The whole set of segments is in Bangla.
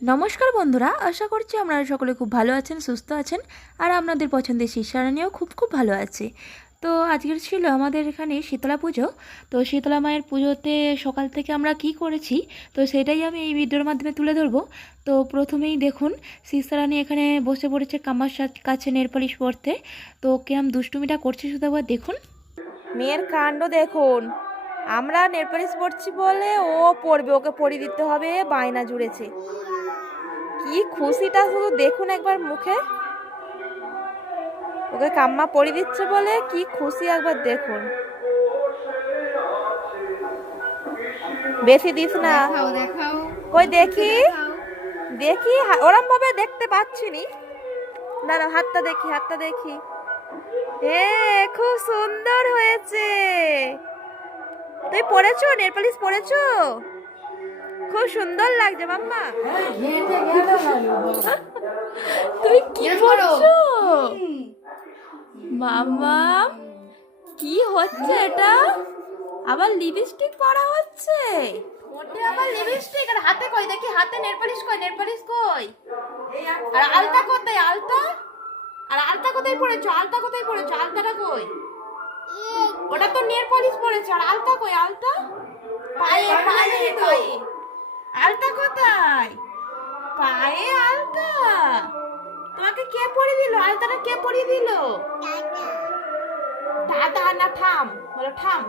নমস্কার বন্ধুরা, আশা করছি আপনারা সকলে খুব ভালো আছেন, সুস্থ আছেন আর আপনাদের পছন্দের শিষ্যারানিও খুব ভালো আছে। তো আজকের ছিল আমাদের এখানে শীতলা পুজো। তো শীতলা মায়ের পুজোতে সকাল থেকে আমরা কি করেছি তো সেটাই আমি এই ভিডিওর মাধ্যমে তুলে ধরবো। তো প্রথমেই দেখুন শিষ্যারানি এখানে বসে পড়েছে কামার কাছে নেল পলিশ পরতে। তো কিরম দুষ্টুমিটা করছে শুধু একবার দেখুন। মেয়ের কাণ্ড দেখুন, আমরা নেল পালিশ পরছি বলে ও পরবে, ওকে পরিয়ে দিতে হবে, বায়না জুড়েছে। কি খুশিটা শুধু দেখুন একবার মুখে, ওকে কাম্মা পরিয়ে দিচ্ছে বলে কি খুশি একবার দেখুন। বেশি দিস না, কই দেখি দেখি, ওরম ভাবে দেখতে পাচ্ছি নি। দাঁড়া, হাতটা দেখি, হাতটা দেখি। খুব সুন্দর হয়েছে। তুই পরেছো নেল পালিশ পরেছো? খুব সুন্দর লাগছে মাম্মা। তুই কি করছো মামা? কি হচ্ছে এটা? আবার লিপস্টিক পরা হচ্ছে? মোটে আবার লিপস্টিক, আর হাতে কই দেখি, হাতে নেল পালিশ কই, নেল পালিশ কই? আর আলতা কোথায়, আলতা? আর আলতা কোথায় পড়েছো, আলতা কোথায় পড়েছো, আলতাটা কই? ওটা তো নেল পালিশ পড়েছে, আর আলতা কই, আলতা? পায়ে, পায়ে, পায়ে। আলতা কোথায়? পায়ে আলতা? তোমাকে কে পরিয়ে দিল আলতাটা? কে পরিয়ে দিল? দাদা না ঠাম? বলো ঠাম।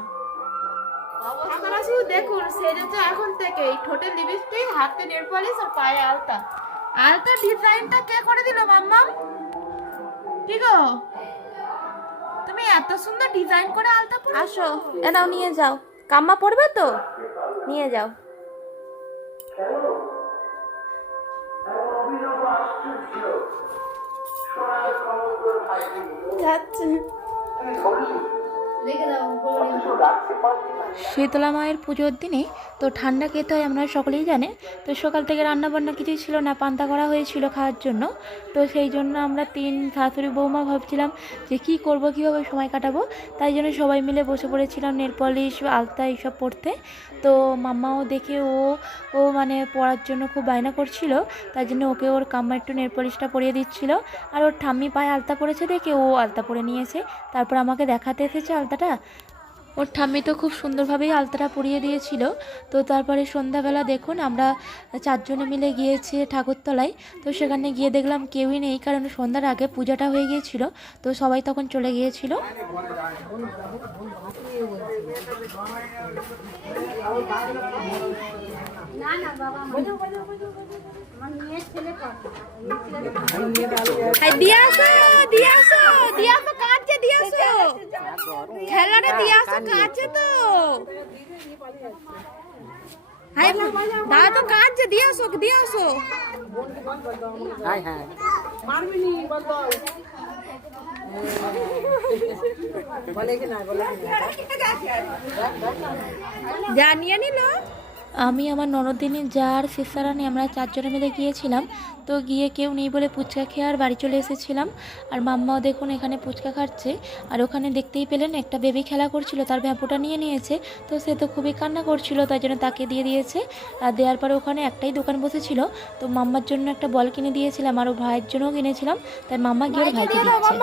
আপনারা শুধু দেখুন, সেজেছে এখন থেকেই, ঠোঁটে লিপস্টিক, হাতে নেল পলিশ আর পায়ে আলতা। আলতা ডিজাইনটা কে করে দিল মাম্মাম? কি গো, তুমি এত সুন্দর ডিজাইন করে আলতা পরে আসো। এনাও নিয়ে যাও, কাম্মা পড়বে তো, নিয়ে যাও। যাচ্ছে। শীতলা মায়ের পুজোর দিনে তো ঠান্ডা খেতে হয়, আপনারা সকলেই জানেন। তো সকাল থেকে রান্নাবান্না কিছুই ছিল না, পান্তা করা হয়েছিল খাওয়ার জন্য। তো সেই জন্য আমরা তিন শাশুড়ি বৌমা ভাবছিলাম যে কী করব, কীভাবে সময় কাটাবো। তাই জন্য সবাই মিলে বসে পড়েছিলাম নেল পলিশ, আলতা এইসব পরতে। তো মাম্মাও দেখে ও মানে পরার জন্য খুব বায়না করছিল, তাই জন্য ওকে ওর কাম্মা একটু নেল পলিশটা পরিয়ে দিচ্ছিল। আর ওর ঠাম্মি পায়ে আলতা পরেছে দেখে ও আলতা পরে নিয়েছে, তারপর আমাকে দেখাতে এসেছে আলতাটা। ওর ঠাম্মি তো খুব সুন্দরভাবেই আলতাটা পরিয়ে দিয়েছিল। তো তারপরে সন্ধ্যাবেলা দেখুন আমরা চারজনে মিলে গিয়েছি ঠাকুরতলায়। তো সেখানে গিয়ে দেখলাম কেউই নেই, কারণ সন্ধ্যার আগে পূজাটা হয়ে গিয়েছিল। তো সবাই তখন চলে গিয়েছিল। দিয়ে আসো, দিয়ে আসো, দিয়ে আসো, কাঁচে দিয়ে আসো, খেলাটা দিয়ে আসো, কাঁচে তো। দাদা তো কাঁচে দিয়ে আসো, দিয়ে আসো। জানিয়ে নিল। আমি, আমার ননদিনী, জার, সিস্টারানি, আমরা চারজনে মিলে গিয়েছিলাম। তো গিয়ে কেউ নেই বলে ফুচকা খেয়ে আর বাড়ি চলে এসেছিলাম। আর মাম্মাও দেখুন এখানে ফুচকা খাচ্ছে। আর ওখানে দেখতেই পেলেন একটা বেবি খেলা করছিল, তার ভ্যাপুটা নিয়ে নিয়েছে। তো সে তো খুবই কান্না করছিল, তাই জন্য তাকে দিয়ে দিয়েছে। আর দেওয়ার পরে ওখানে একটাই দোকান বসেছিল। তো মাম্মার জন্য একটা বল কিনে দিয়েছিলাম, আর ও ভাইয়ের জন্যও কিনেছিলাম। তাই মাম্মা গিয়ে ওর ভাইকে দিচ্ছে।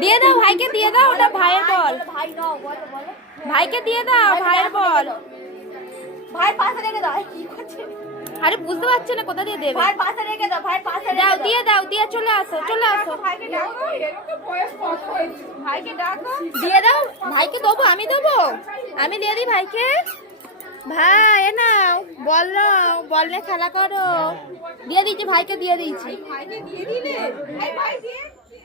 দিয়ে দাও ভাইকে, দিয়ে দাও, ওটা ভাইয়ের বল। ভাইকে দিয়ে দাও, ভাইয়ের বল। ভাই পাশে রেখে দাও। কি করছে? আরে বুঝতে পারছে না কোথা দিয়ে দেবে। ভাই পাশে রেখে দাও, ভাই পাশে দাও, দিয়ে দাও, দিয়ে চলে আসো, চলে আসো। ভাইকে ডাকো, এরকম বয়স কত হয়েছে। ভাইকে ডাকো, দিয়ে দাও। ভাইকে দেবো, আমি দেবো, আমি দিয়ে দিই ভাইকে। ভাই এ নাও, বল নাও, বল নিয়ে খেলা করো। দিয়ে দিয়েছি ভাইকে, দিয়ে দিয়েছি। ভাইকে দিয়ে দিলে, ভাই দিয়ে।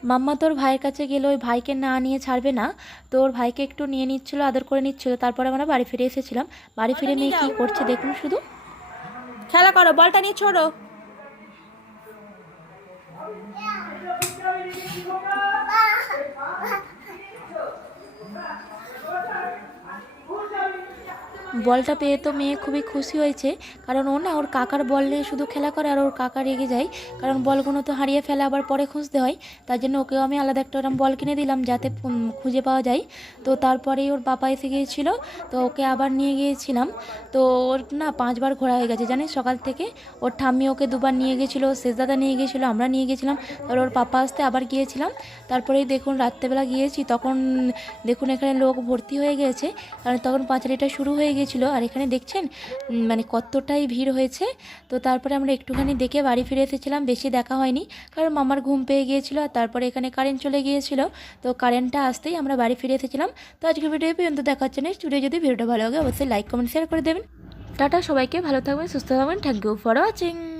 মাম্মা তোর ভাইয়ের কাছে গেলে ওই ভাইকে না নিয়ে ছাড়বে না। তো ওর ভাইকে একটু নিয়ে নিচ্ছিল, আদর করে নিচ্ছিল। তারপরে আমরা বাড়ি ফিরে এসেছিলাম। বাড়ি ফিরে মেয়ে কী করছে দেখুন শুধু। খেলা করো, বলটা নিয়ে ছোড়ো। বলটা পেয়ে তো মেয়ে খুবই খুশি হয়েছে, কারণ ও না ওর কাকার বল নিয়ে শুধু খেলা করে আর ওর কাকা রেগে যায়, কারণ বলগুলো তো হারিয়ে ফেলে আবার পরে খুঁজতে হয়। তার জন্য ওকেও আমি আলাদা একটা ওরকম বল কিনে দিলাম যাতে খুঁজে পাওয়া যায়। তো তারপরেই ওর বাবা এসে গিয়েছিল, তো ওকে আবার নিয়ে গিয়েছিলাম। তো ওর না 5বার ঘোরা হয়ে গেছে জানিস সকাল থেকে। ওর ঠাম্মি ওকে 2বার নিয়ে গেছিলো, শেষদাদা নিয়ে গেছিলো, আমরা নিয়ে গেছিলাম, তারপর ওর পাপা আসতে আবার গিয়েছিলাম। তারপরেই দেখুন রাত্রেবেলা গিয়েছি, তখন দেখুন এখানে লোক ভর্তি হয়ে গেছে, কারণ তখন পাঁচালিটা শুরু হয়ে গেছিলো। আর এখানে দেখছেন মানে কতটাই ভিড় হয়েছে। তো তারপরে আমরা একটুখানি দেখে বাড়ি ফিরে এসেছিলাম, বেশি দেখা হয়নি কারণ মামার ঘুম পেয়ে গিয়েছিলো। আর তারপরে এখানে কারেন্ট চলে গিয়েছিলো, তো কারেন্টটা আসতেই আমরা বাড়ি ফিরে এসেছিলাম। তো আজকে ভিডিও পর্যন্ত দেখা হচ্ছে নেক্সট ভিডিও। যদি ভিডিওটা ভালো লাগে অবশ্যই লাইক কমেন্ট শেয়ার করে দেবেন। টাটা, সবাইকে ভালো থাকবেন, সুস্থ থাকবেন। Thank you for watching.